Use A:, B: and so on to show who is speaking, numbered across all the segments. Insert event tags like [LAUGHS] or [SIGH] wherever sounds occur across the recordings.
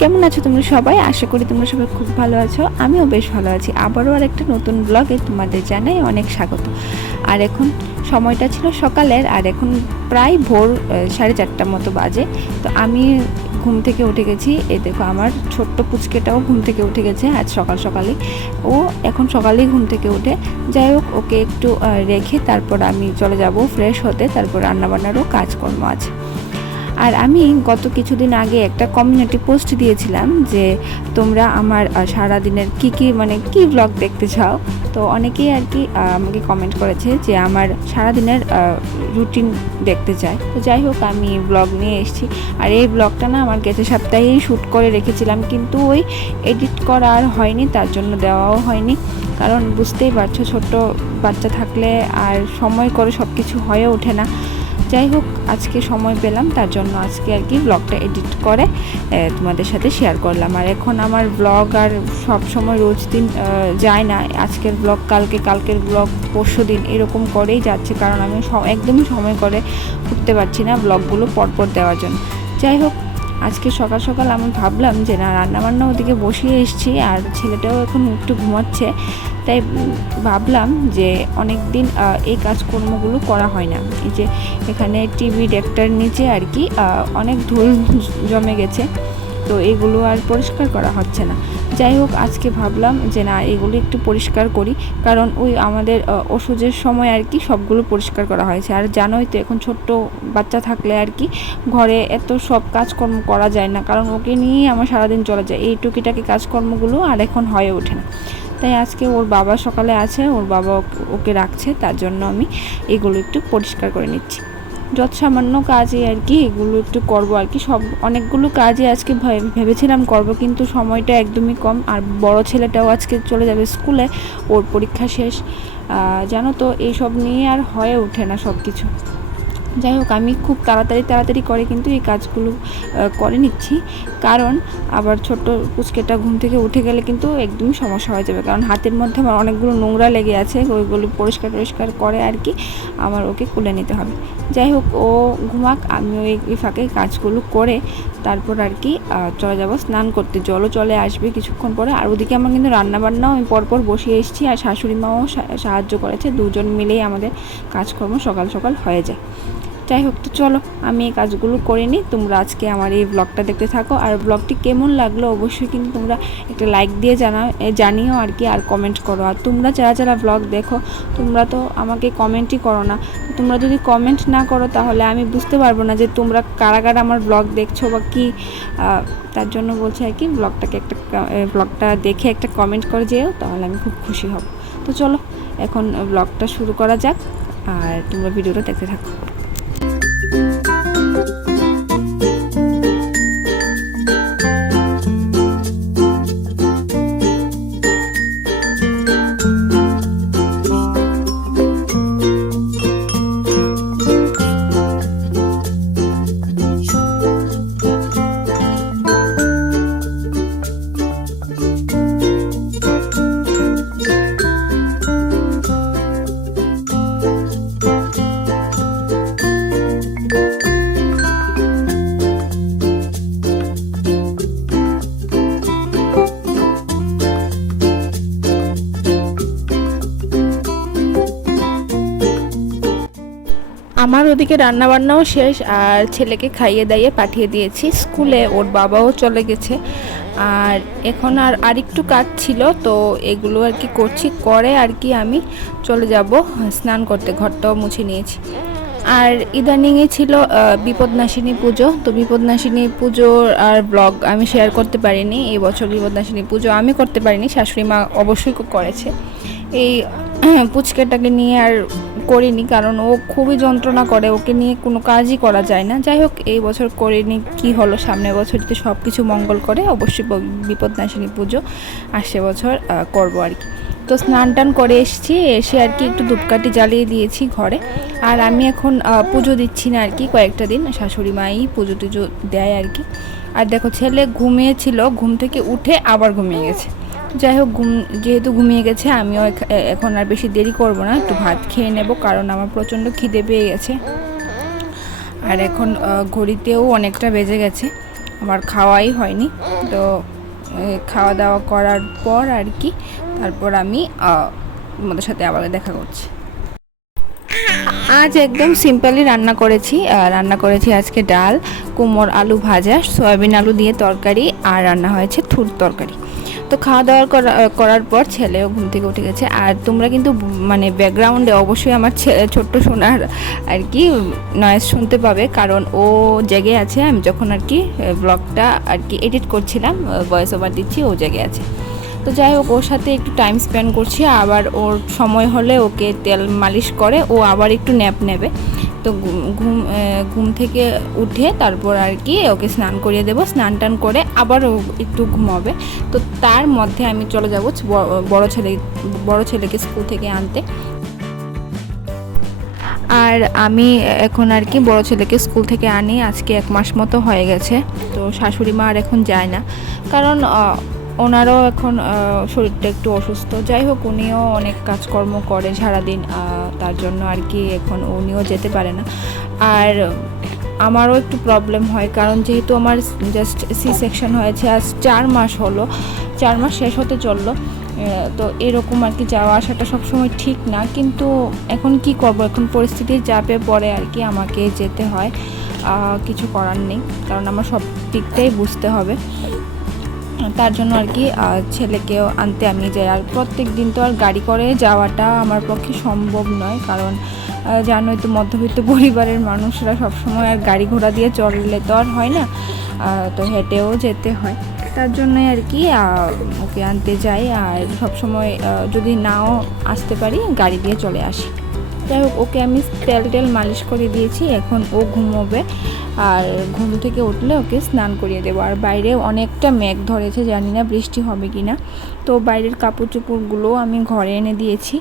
A: কেমন আছো তোমরা সবাই? আশা করি তোমরা সবাই খুব ভালো আছো। আমিও বেশ ভালো আছি। আবারও আর একটা নতুন ব্লগে তোমাদের জানাই অনেক স্বাগত। আর এখন সময়টা ছিল সকালের, আর এখন প্রায় ভোর সাড়ে চারটার মতো বাজে। তো আমি ঘুম থেকে উঠে গেছি। এ দেখো আমার ছোট্ট পুচকেটাও ঘুম থেকে উঠে গেছে আজ সকাল সকালে ও এখন সকালেই ঘুম থেকে উঠে। যাই হোক, ওকে একটু রেখে তারপর আমি চলে যাব ফ্রেশ হতে। তারপর রান্নাবান্নারও কাজকর্ম আছে। আর আমি গত কিছুদিন আগে একটা কমিউনিটি পোস্ট দিয়েছিলাম যে তোমরা আমার আহ, সারাদিনের কি কি মানে কি ব্লগ দেখতে চাও? তো অনেকেই আর কি আমাকে কমেন্ট করেছে যে আমার সারাদিনের রুটিন দেখতে চায়। তো যাই হোক আমি ব্লগ নিয়ে এসেছি। আর এই ব্লগটা না আমার গেছে সপ্তাহেই শ্যুট করে রেখেছিলাম কিন্তু ওই এডিট করা আর হয়নি তার জন্য দেওয়াও হয়নি। কারণ বুঝতেই পারছ ছোট্ট বাচ্চা থাকলে আর সময় করে সব কিছু হয়ে ওঠে না। যাই হোক, আজকে সময় পেলাম, তার জন্য আজকে আর কি ব্লগটা এডিট করে তোমাদের সাথে শেয়ার করলাম। আর এখন আমার ব্লগ আর সব সময় রোজ দিন যায় না। আজকের ব্লগ কালকে, কালকের ব্লগ পরশু দিন এরকম করেই যাচ্ছে, কারণ আমি একদমই সময় করে উঠতে পারছি না ব্লগগুলো পরপর দেওয়ার জন্য। যাই হোক আজকে সকাল সকাল আমি ভাবলাম যে, না, রান্নাবান্না ওদিকে বসিয়ে এসেছি আর ছেলেটাও এখন একটু ঘুমাচ্ছে। তাই ভাবলাম যে অনেক দিন এই কাজকর্মগুলো করা হয় না। এই যে, এখানে টিভি ডেকটার নিচে আর কি অনেক ধুল জমে গেছে। তো এগুলো আর পরিষ্কার করা হচ্ছে না। যাই হোক, আজকে ভাবলাম যে না, এগুলো একটু পরিষ্কার করি। কারণ ওই আমাদের ওষুধের সময় আর কি সবগুলো পরিষ্কার করা হয়েছে। আর জানোই তো, এখন ছোট্ট বাচ্চা থাকলে আর কি ঘরে এত সব কাজকর্ম করা যায় না। কারণ ওকে নিয়েই আমার সারাদিন চলে যায়। এই টুকিটাকি কাজকর্মগুলো আর এখন হয়ে ওঠে না। তাই আজকে ওর বাবা সকালে আছে, ওর বাবা ওকে- রাখছে। তার জন্য আমি এগুলো একটু পরিষ্কার করে নিচ্ছি। যত সামান্য কাজে আর কি এগুলো একটু করব আর কি। সব অনেকগুলো কাজে আজকে ভেবেছিলাম করব কিন্তু সময়টা একদমই কম। আর বড় ছেলেটাও আজকে চলে যাবে স্কুলে, ওর পরীক্ষা শেষ। জানো তো এইসব নিয়ে আর হয়ে ওঠে না সব কিছু যাই হোক, আমি খুব তাড়াতাড়ি তাড়াতাড়ি করে কিন্তু এই কাজগুলো করে নিচ্ছি। কারণ আবার ছোট্ট পুচকেটা ঘুম থেকে উঠে গেলে কিন্তু একদমই সমস্যা হয়ে যাবে। কারণ হাতের মধ্যে আমার অনেকগুলো নোংরা লেগে আছে, ওইগুলো পরিষ্কার পরিষ্কার করে আর কি আমার ওকে কুলে নিতে হবে। যাই হোক, ও ঘুমাক আমি ওই ফাঁকে কাজগুলো করে তারপর আর কি চলে যাব স্নান করতে। জলও চলে আসবে কিছুক্ষণ পরে। আর ওদিকে আমার কিন্তু রান্নাবান্নাও আমি পরপর বসিয়ে এসেছি। আর শাশুড়ি মাও সাহায্য করেছে। দুজন মিলেই আমাদের কাজকর্ম সকাল সকাল হয়ে যায়। যাই হোক, তো চলো, আমি এই কাজগুলো করে নিই। তোমরা আজকে আমার এই ব্লগটা দেখতে থাকো। আর ব্লগটি কেমন লাগল অবশ্যই কিন্তু তোমরা একটা লাইক দিয়ে জানাও জানিও আর কি, আর কমেন্ট করো। আর তোমরা যারা যারা ব্লগ দেখো, তোমরা তো আমাকে কমেন্টই করো না। তোমরা যদি কমেন্ট না করো, তাহলে আমি বুঝতে পারব না যে তোমরা কারা কারা আমার ব্লগ দেখছ বা কি। তার জন্য বলছি আর কি ব্লগটাকে একটা ব্লগটা দেখে একটা কমেন্ট করে যেও, তাহলে আমি খুব খুশি হব। তো চলো, এখন ব্লগটা শুরু করা যাক। আর তোমরা ভিডিওটা দেখতে থাকো। আমার ওদিকে রান্নাবান্নাও শেষ, আর ছেলেকে খাইয়ে দাইয়ে পাঠিয়ে দিয়েছি। স্কুলে ওর বাবাও চলে গেছে। আর এখন আর আরেকটু কাজ ছিল, তো এগুলো আর কি করছি। করে আর কি আমি চলে যাব, স্নান করতে। ঘরটাও মুছে নিয়েছি। আর ইদানিংয়ে ছিল বিপদনাশিনী পুজো। তো বিপদনাশিনী পুজোর আর ব্লগ আমি শেয়ার করতে পারিনি। এই বছর বিপদনাশিনী পুজো আমি করতে পারিনি, শাশুড়ি মা অবশ্যই করেছে। এই [CLEARS THROAT] পুচকেটাকে নিয়ে আর করিনি, কারণ ও খুবই যন্ত্রণা করে, ওকে নিয়ে কোনো কাজই করা যায় না। যাই হোক, এই বছর করিনি, কি হলো সামনের বছর যদি সব কিছু মঙ্গল করে, অবশ্যই বিপদনাশিনী পুজো আসছে বছর করব আর কি। তো স্নান টান করে এসেছি, এসে আর কি একটু ধূপকাঠি জ্বালিয়ে দিয়েছি ঘরে। আর আমি এখন পুজো দিচ্ছি না আর কি কয়েকটা দিন, শাশুড়ি মাই পুজো টুজো দেয় আর কি। আর দেখো, ছেলে ঘুমিয়েছিল, ঘুম থেকে উঠে আবার ঘুমিয়ে গেছে। যাই হোক, ঘুম, যেহেতু ঘুমিয়ে গেছে, আমিও এখন আর বেশি দেরি করব না। একটু ভাত খেয়ে নেব, কারণ আমার প্রচণ্ড খিদে পেয়ে গেছে। আর এখন ঘড়িতেও অনেকটা বেজে গেছে আমার খাওয়াই হয়নি। তো খাওয়া দাওয়া করার পর আর কি, তারপর আমি তোমাদের সাথে আবার দেখা করছি। আজ একদম সিম্পলি রান্না করেছি রান্না করেছি আজকে ডাল, কুমড় আলু ভাজা, সয়াবিন আলু দিয়ে তরকারি, আর রান্না হয়েছে থুর তরকারি। তো খাওয়া দাওয়া করা- করার পর ছেলেও ঘুম থেকে উঠে গেছে। আর তোমরা কিন্তু মানে ব্যাকগ্রাউন্ডে অবশ্যই আমার ছোট্ট সোনার আর কি নয়েজ শুনতে পাবে। কারণ ও জেগে আছে, আমি যখন আর কি ব্লগটা আর কি এডিট করছিলাম ভয়েস ওভার দিচ্ছি, ও জেগে আছে। তো যাই হোক, ওর সাথে একটু টাইম স্পেন্ড করছি, আবার ওর সময় হলে ওকে তেল মালিশ করে, ও আবার একটু ন্যাপ নেবে। তো ঘুম ঘুম থেকে উঠে তারপর আর কি ওকে স্নান করিয়ে দেবো। স্নান টান করে আবার একটু ঘুমাবে। তো তার মধ্যে আমি চলে যাব বড় ছেলে, বড় ছেলেকে স্কুল থেকে আনতে। আর আমি এখন আর কি বড় ছেলেকে স্কুল থেকে আনি, আজকে এক মাস মতো হয়ে গেছে। তো শাশুড়ি মা আর এখন যায় না। কারণ ওনারও এখন শরীরটা একটু অসুস্থ। যাই হোক, উনিও অনেক কাজকর্ম করে সারাদিন। তার জন্য আর কি এখন উনিও যেতে পারে না। আর আমারও একটু প্রবলেম হয়, কারণ যেহেতু আমার জাস্ট সি সেকশন হয়েছে, আজ চার মাস হলো, চার মাস শেষ হতে চলল তো এরকম আর কি যাওয়া আসাটা সবসময় ঠিক না, কিন্তু এখন কি করব? এখন পরিস্থিতির চাপে পড়ে আর কি আমাকে যেতে হয়। কিছু করার নেই, কারণ আমার সব দিকটাই বুঝতে হবে। তার জন্য আর কি ছেলেকেও আনতে আমি যাই। আর প্রত্যেক দিন তো আর গাড়ি করে যাওয়াটা আমার পক্ষে সম্ভব নয়, কারণ জানোই তো মধ্যবিত্ত [LAUGHS] পরিবারের মানুষরা সবসময় আর গাড়ি ঘোড়া দিয়ে চললে তো আর হয় না তো হেঁটেও যেতে হয়। তার জন্যই আর কি ওকে আনতে যাই। আর সবসময় যদি নাও আসতে পারি, গাড়ি দিয়ে চলে আসি। যাই হোক, ওকে আমি তেল টেল মালিশ করে দিয়েছি, এখন ও ঘুমোবে। আর ঘুম থেকে উঠলে ওকে স্নান করিয়ে দেবো। আর বাইরে অনেকটা মেঘ ধরেছে, জানি না বৃষ্টি হবে কি না তো বাইরের কাপড় চোপড়গুলোও আমি ঘরে এনে দিয়েছি।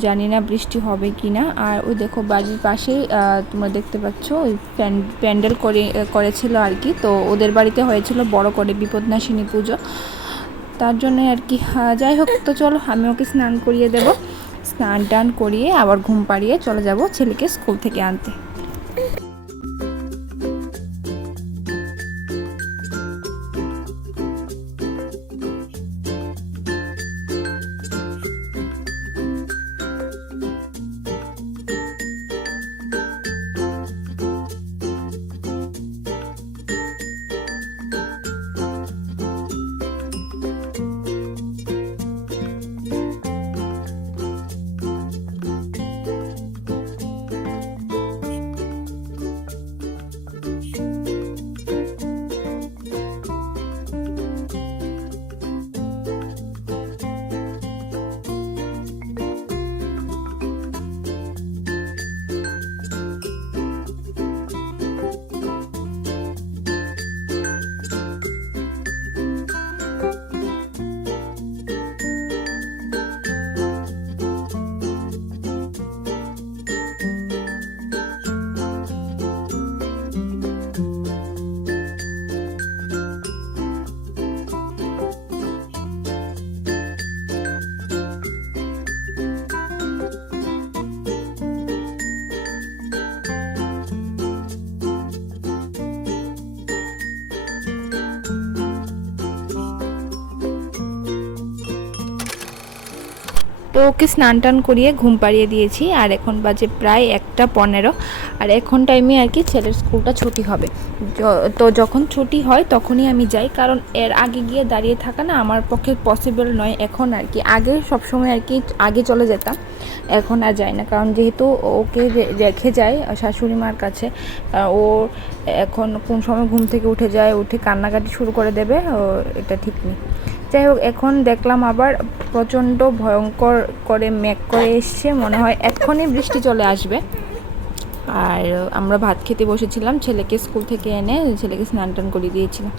A: জানি না বৃষ্টি হবে কি না আর ওই দেখো, বাড়ির পাশেই তোমরা দেখতে পাচ্ছ, ওই প্যান- প্যান্ডেল করে, করেছিল আর কি। তো ওদের বাড়িতে হয়েছিল বড় করে বিপদনাশিনী পুজো। তার জন্য আর কি। যাই হোক, তো চলো, আমি ওকে স্নান করিয়ে দেবো। স্নান টান করিয়ে আবার ঘুম পাড়িয়ে চলে যাব ছেলেকে স্কুল থেকে আনতে। তো ওকে স্নান টান করিয়ে ঘুম পাড়িয়ে দিয়েছি, আর এখন বাজে প্রায় একটা পনেরো, আর এখন টাইমে আর কি ছেলের স্কুলটা ছুটি হবে। তো যখন ছুটি হয় তখনই আমি যাই, কারণ এর আগে গিয়ে দাঁড়িয়ে থাকা না আমার পক্ষে পসিবল নয়। এখন আর কি, আগে সবসময় আর কি আগে চলে যেতাম, এখন আর যাই না। কারণ যেহেতু ওকে রেখে যায় শাশুড়ি মার কাছে ও এখন কোন সময় ঘুম থেকে উঠে যায়, উঠে কান্নাকাটি শুরু করে দেবে, ও, এটা ঠিক নেই। যাই হোক এখন দেখলাম আবার প্রচণ্ড ভয়ঙ্কর করে মেঘ করে এসছে, মনে হয় এক্ষুনি বৃষ্টি চলে আসবে। আর আমরা ভাত খেতে বসেছিলাম, ছেলেকে স্কুল থেকে এনে ছেলেকে স্নান টান করে দিয়েছিলাম।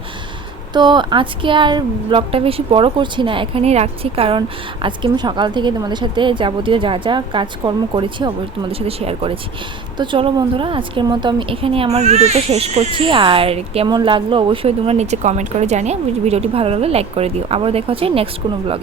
A: তো আজকে আর ব্লগটা বেশি বড় করছি না, এখানেই রাখছি। কারণ আজকে আমি সকাল থেকে তোমাদের সাথে যাবতীয় যা যা কাজকর্ম করেছি অবশ্যই তোমাদের সাথে শেয়ার করেছি। তো চলো বন্ধুরা, আজকের মতো আমি এখানে আমার ভিডিওটা শেষ করছি। আর কেমন লাগল অবশ্যই তোমরা নিচে কমেন্ট করে জানিয়ে ভিডিওটি ভালো লাগলে লাইক করে দিও। আবার দেখা হচ্ছে নেক্সট কোনো ব্লগে